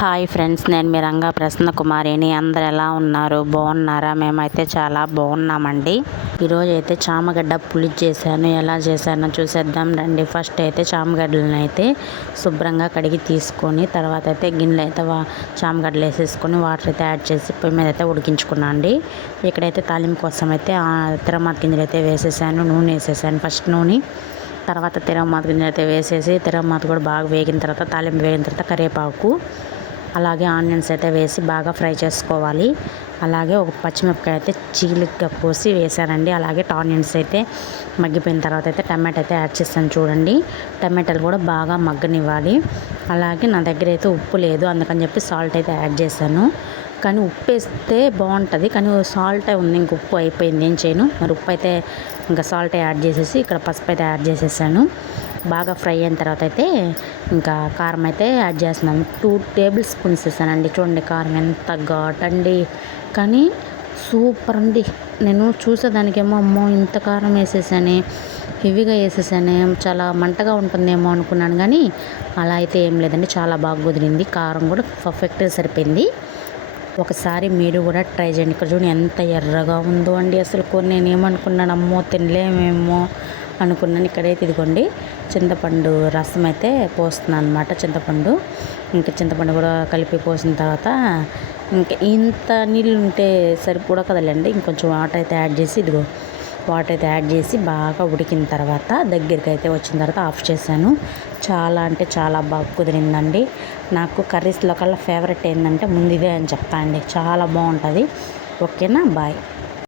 Hi friends, నేను మీ రంగా ప్రసన్న కుమారిని. అందరు ఎలా ఉన్నారు? బాగున్నారా? మేమైతే చాలా బాగున్నామండి. ఈరోజు అయితే చామగడ్డ పులుసు చేశాను. ఎలా చేశానో చూసేద్దాం రండి. ఫస్ట్ అయితే చామగడ్డలను అయితే శుభ్రంగా కడిగి తీసుకొని తర్వాత అయితే గిన్నెలు అయితే చామగడ్డలు వేసేసుకొని వాటర్ అయితే యాడ్ చేసి పొయ్యి మీద అయితే ఉడికించుకున్నాను అండి. ఇక్కడైతే తాలింపు కోసం అయితే తిరమాత గింజలు అయితే వేసేసాను. నూనె వేసేసాను. ఫస్ట్ నూనె, తర్వాత తిరమాత గింజలు అయితే వేసేసి తిరమాత కూడా బాగా వేగిన తర్వాత తాలింపు వేగిన తర్వాత కరివేపాకు, అలాగే ఆనియన్స్ అయితే వేసి బాగా ఫ్రై చేసుకోవాలి. అలాగే ఒక పచ్చిమిరపకాయ అయితే చీలికగా కోసి వేసానండి. అలాగే ఆనియన్స్ అయితే మగ్గిపోయిన తర్వాత అయితే టమాటా అయితే యాడ్ చేస్తాను. చూడండి, టమాటాలు కూడా బాగా మగ్గనివ్వాలి. అలాగే నా దగ్గర అయితే ఉప్పు లేదు, అందుకని చెప్పి సాల్ట్ అయితే యాడ్ చేశాను. కానీ ఉప్పు వేస్తే బాగుంటుంది, కానీ సాల్ట్ ఉంది, ఇంక ఉప్పు అయిపోయింది, ఏం చేయను. మరి ఉప్పు అయితే ఇంకా సాల్ట్ యాడ్ చేసేసి ఇక్కడ పసుపు అయితే యాడ్ చేసేసాను. బాగా ఫ్రై అయిన తర్వాత అయితే ఇంకా కారం అయితే యాడ్ చేస్తున్నాను. 2 టేబుల్ స్పూన్స్ వేసానండి. చూడండి కారం ఎంత ఘాటండి, కానీ సూపర్ అండి. నేను చూసేదానికేమో అమ్మో ఇంత కారం వేసేసానే, హెవీగా వేసేసానే, చాలా మంటగా ఉంటుందేమో అనుకున్నాను, కానీ అలా అయితే ఏం లేదండి. చాలా బాగా కుదిరింది. కారం కూడా పర్ఫెక్ట్గా సరిపోయింది. ఒకసారి మీరు కూడా ట్రై చేయండి. ఇక్కడ చూడండి ఎంత ఎర్రగా ఉందో అండి. అసలు నేను ఏమనుకున్నాను, అమ్మో తినలేమేమో అనుకున్నాను. ఇక్కడైతే ఇదిగోండి చింతపండు రసం అయితే పోస్తున్నాను అనమాట. చింతపండు కూడా కలిపి పోసిన తర్వాత ఇంకా ఇంత నీళ్ళు ఉంటే ఉడకదలేండి. ఇంకొంచెం వాటర్ అయితే యాడ్ చేసి వాటర్ అయితే యాడ్ చేసి బాగా ఉడికిన తర్వాత దగ్గరికి అయితే వచ్చిన తర్వాత ఆఫ్ చేశాను. చాలా అంటే చాలా బాగా కుదిరిందండి. నాకు కర్రీస్లో కల్లా ఫేవరెట్ ఏంటంటే ముందు ఇదే అని చెప్తా అండి. చాలా బాగుంటుంది. ఓకేనా, బాయ్.